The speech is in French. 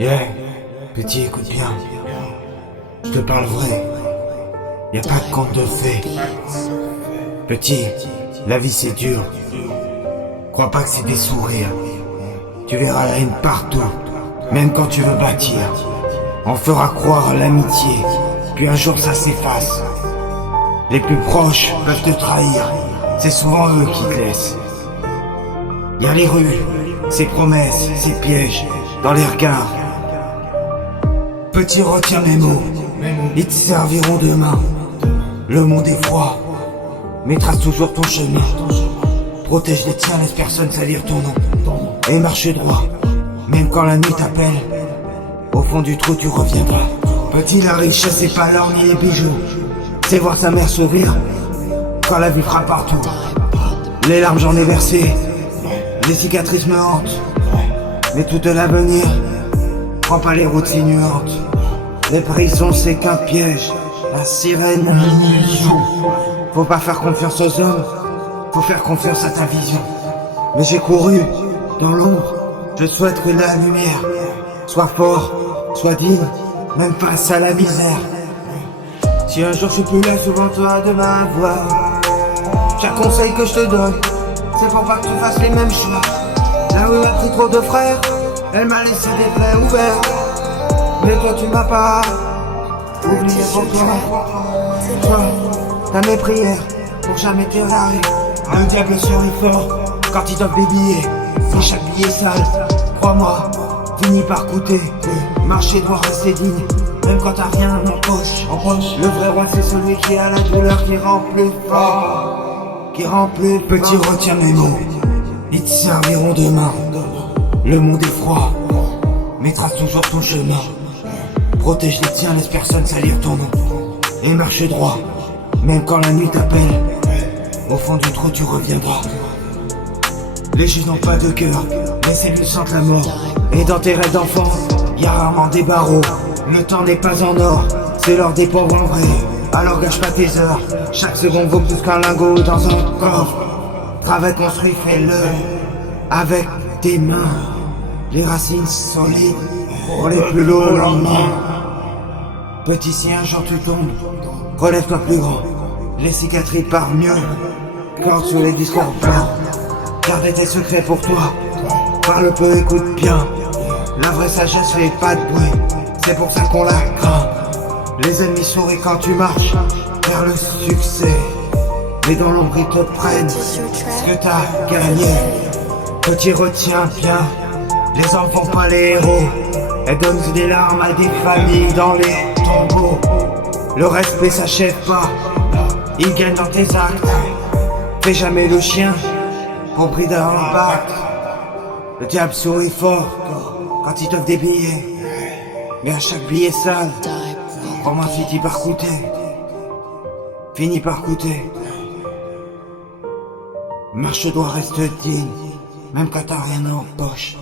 Yeah, petit, écoute bien. Je te parle vrai. Y a pas de conte de fées. Petit, la vie c'est dur. Crois pas que c'est des sourires. Tu verras la haine partout, même quand tu veux bâtir. On fera croire à l'amitié, puis un jour ça s'efface. Les plus proches peuvent te trahir, c'est souvent eux qui te laissent. Y a les rues, ces promesses, ces pièges, dans les regards. Petit, retiens mes mots, ils te serviront demain. Le monde est froid, mais trace toujours ton chemin. Protège les tiens, laisse personne salir ton nom. Et marche droit, même quand la nuit t'appelle. Au fond du trou tu reviendras. Petit, la richesse c'est pas l'or ni les bijoux, c'est voir sa mère sourire quand la vie frappe partout. Les larmes j'en ai versé, les cicatrices me hantent, mais tout l'avenir, prends pas les routes sinuantes. Les prisons c'est qu'un piège, la sirène une illusion. Faut pas faire confiance aux hommes, faut faire confiance à ta vision. Mais j'ai couru dans l'ombre, je souhaite que la lumière soit fort, soit digne, même face à la misère. Si un jour je suis plus là, souviens-toi de ma voix. Chaque conseil que je te donne, c'est pour pas que tu fasses les mêmes choix. Là où il a pris trop de frères, elle m'a laissé des plaies ouvertes. Mais toi tu m'as pas oublié pour toi. Toi, t'as mes prières pour jamais te râler. Le diable sourit fort quand il t'offre des billets. Et chaque billet sale, crois-moi, finit par coûter. Marcher doit rester digne, même quand t'as rien en poche. Le vrai roi c'est celui qui a la douleur qui rend plus fort, qui rend plus petit. Retiens mes mots, ils te serviront demain. Le monde est froid, mais trace toujours ton chemin. Protège les tiens, laisse personne salir ton nom. Et marche droit, même quand la nuit t'appelle. Au fond du trou tu reviendras. Les juges n'ont pas de cœur, mais ces cellules sentent la mort. Et dans tes rêves d'enfant, y'a rarement des barreaux. Le temps n'est pas en or, c'est l'or des pauvres en vrai. Alors gâche pas tes heures, chaque seconde vaut plus qu'un lingot dans un coffre. Travail construit, fais-le avec tes mains. Les racines solides pour les plus lourds lendemains. Petit, si un jour tu tombes, relève-toi plus grand. Les cicatrices parlent mieux quand sur les discours pleins. Garde tes secrets pour toi, parle peu, écoute bien. La vraie sagesse fait pas de bruit, c'est pour ça qu'on la craint. Les ennemis sourient quand tu marches vers le succès, mais dans l'ombre ils te prennent ce que t'as gagné. Petit, retiens bien, les enfants pas les héros. Elles donnent des larmes à des familles dans les tombeaux. Le respect s'achève pas, il gagne dans tes actes. Fais jamais le chien pour brider un bac. Le diable sourit fort quand il t'offre des billets, mais à chaque billet sale, crois-moi, finit par coûter. Marche droit, reste digne, même quand t'as rien en poche.